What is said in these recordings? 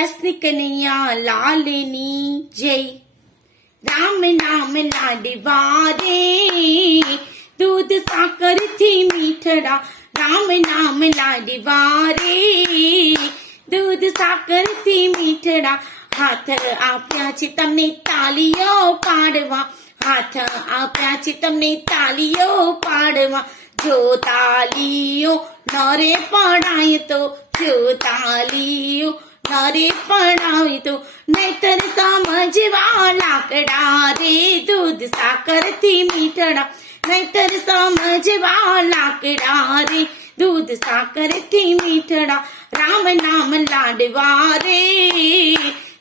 કનૈયા લાલની જય રામ નામ લાડવા રે દૂધ સાકરથી મીઠડા રામ નામ લાડવા રે દૂધ સાકરથી મીઠડા હાથ આપ્યા છે તમને તાલીઓ પાડવા હાથ આપ્યા છે તમને તાલીઓ પાડવા જો તાલીઓ નરે પડાય તો જો તાલીઓ નરે પડાય તો નહીતર સમજવા લાકડા રે દૂધ સાકરથી મીઠડા નહીતર સમજવા લાકડા રે દૂધ સાકરથી મીઠડા રામ નામ લાડવા રે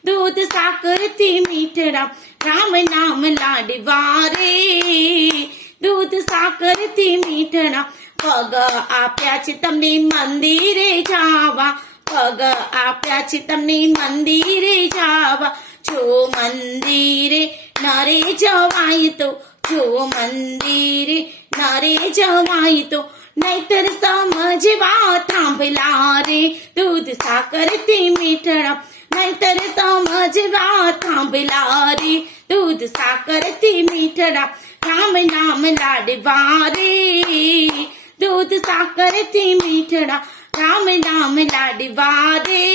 દૂધ સાકરથી મીઠડા રામ નામ લાડવા રે દૂધ સાકરથી મીઠડા પગ આપ્યા છે તમને મંદિરે જાવા પગ આપ્યા છે તમને મંદિરે જાવા જો મંદિરે નરે જવાય તો જો મંદિરે નરે જવાય તો નહીતર સમજવા થાંભલા રે દૂધ સાકરથી મીઠડા નહીતર સમજવા થાંભલા રે દૂધ સાકરથી મીઠડા રામ નામ લાડવા રે દૂધ સાકરથી મીઠડા રામ નામ લાડવા રે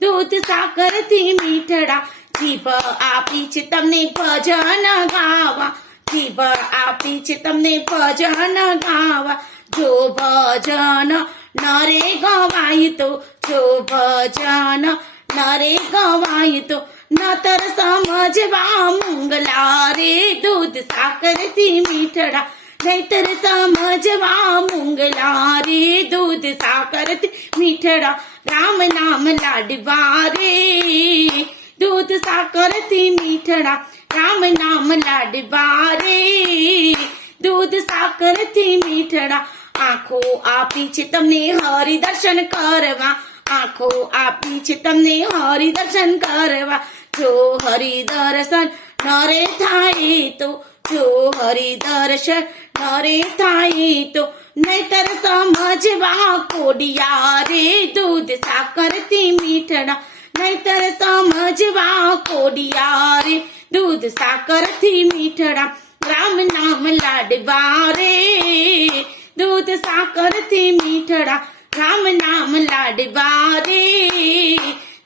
દૂધ સાકરથી મીઠડા જીભ આપી છે તમને ભજન ગાવા જીભ આપી છે તમને ભજન ગાવા જો ભજન નરે ગવાય તો જો ભજન નરે ગવાય તો નતર સમજવા મંગલા રે દૂધ સાકરથી મીઠડા નહીતર સમજવા મુંગલા રે દૂધ સાકરથી મીઠડા રામ નામ લાડવા રે દૂધ સાકરથી મીઠડા રામ નામ લાડવા રે દૂધ સાકરથી મીઠડા આંખો આપી છે તમને હરિ દર્શન કરવા આંખો આપી છે તમને હરિ દર્શન કરવા જો હરિ દર્શન નરે થાય તો હરિ દર્શન નરે થાય તો નહીતર સમજવા કોડિયા રે દૂધ સાકરથી મીઠડા નહીતર સમજવા કોડિયા રે દૂધ સાકરથી મીઠડા રામ નામ લાડવા રે દૂધ સાકરથી મીઠડા રામ નામ લાડવા રે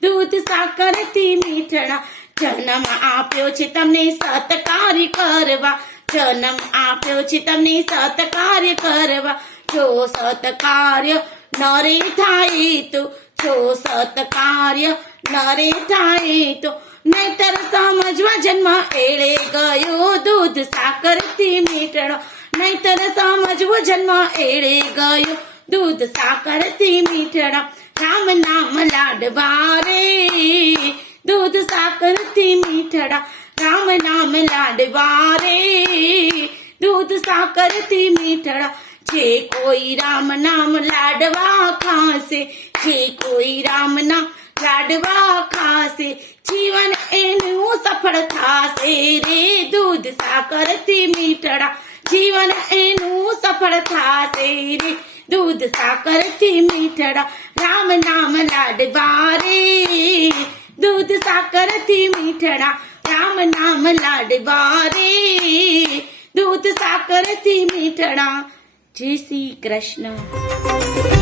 દૂધ સાકરથી મીઠડા જન્મ આપ્યો છે તમને સત્કાર કરવા. જન્મ આપ્યો છે તમને સત્કાર્ય કરવા જો સત્કાર્ય નરે થાય તો જો સત્કાર્ય નરે થાય તો નહીતર સમજવા જન્મ એળે ગયો દૂધ સાકરથી મીઠડો નહીતર સમજવો જન્મ એળે ગયો દૂધ સાકરથી મીઠડા રામ નામ લાડવા રે દૂધ સાકરથી મીઠડા રામ નામ લાડવા રે દૂધ સાકરથી મીઠડા જે કોઈ રામ નામ લાડવા ખાશે જે કોઈ રામ નામ લાડવા ખાશે જીવન એનું સફળ થાશે રે દૂધ સાકરથી મીઠડા જીવન એનું સફળ થાશે રે દૂધ સાકરથી મીઠડા રામ નામ લાડવા રે દૂધ સાકરથી મીઠડા રામ નામ લાડવા રે દૂધ સાકરથી મીઠડા જય શ્રી કૃષ્ણ